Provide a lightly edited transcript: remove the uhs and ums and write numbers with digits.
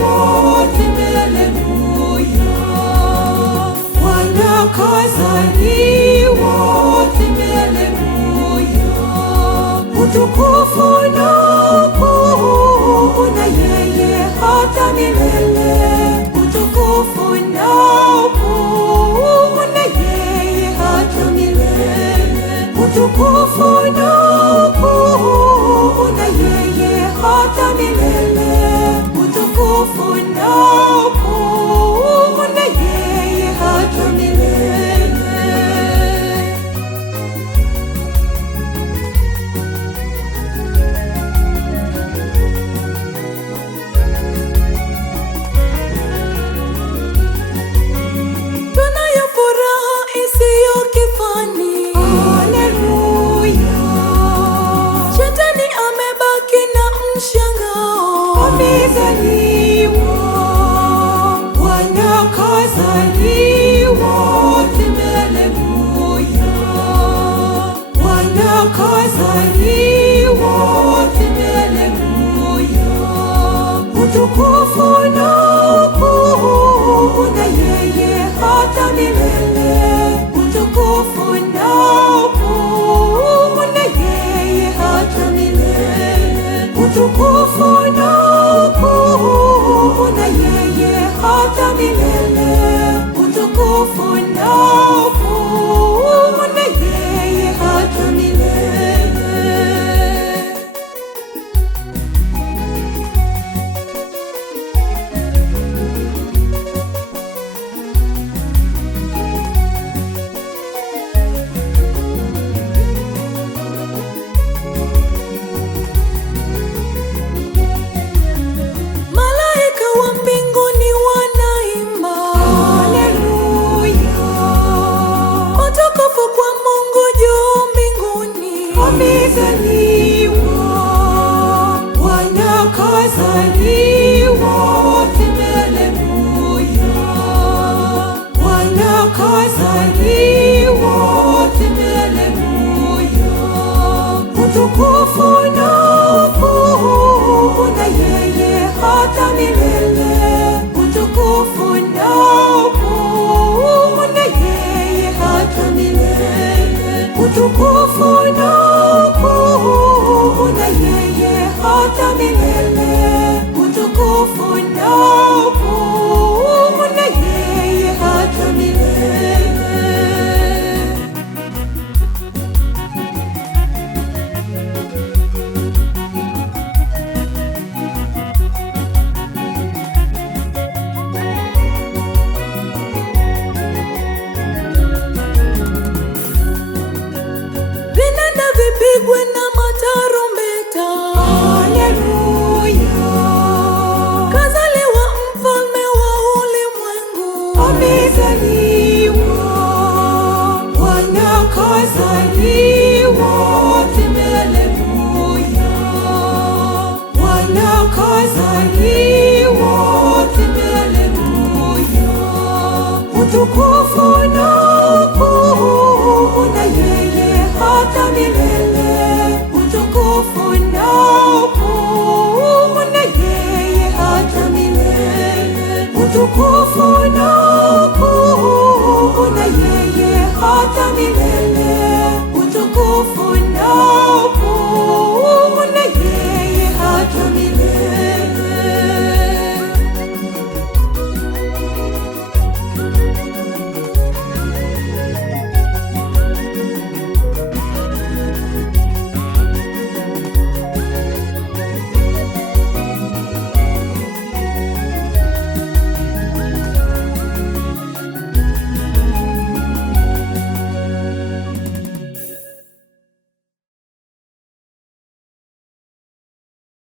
wote, haleluya. Wanakazani wote, haleluya. Utukufu na ukuu na yeye hata milele. Utukufu na ukuu na yeye hata milele. Utukufu na ukuu na yeye hata milele. Utukufu na ukuu na yeye hata milele. Tunayo furaha isiyo kifani, haleluya. Shetani amebaki na mshangao, amezaliwa. Wanakazani wote, haleluya. Wanakazani wote, haleluya. Utukufu na ukuu na yeye hata milele. Utukufu na ukuu na yeye hata milele. Utukufu na ukuu na yeye hata milele. Utukufu na ukuu na yeye hata milele. Malaika wa mbinguni wanaimba, haleluya. Utukufu kwa Mungu juu mbinguni, amezaliwa. Wanakazani wote, haleluya. Wanakazani wote, haleluya. Utukufu na ukuu na yeye hata milele. Utukufu na ukuu na yeye hata milele. Utukufu na ukuu na yeye hata milele. Utukufu na ukuu na yeye hata milele. Vinanda vipigwe na matarumbeta, haleluya. Kazaliwa mfalme wa ulimwengu, amezaliwa. Wanakazani wote, haleluya. Wanakazani wote, haleluya. Utukufu na ukuu na yeye hata milele. Utukufu na ukuu na yeye hata milele. Utukufu na ukuu na yeye hata milele.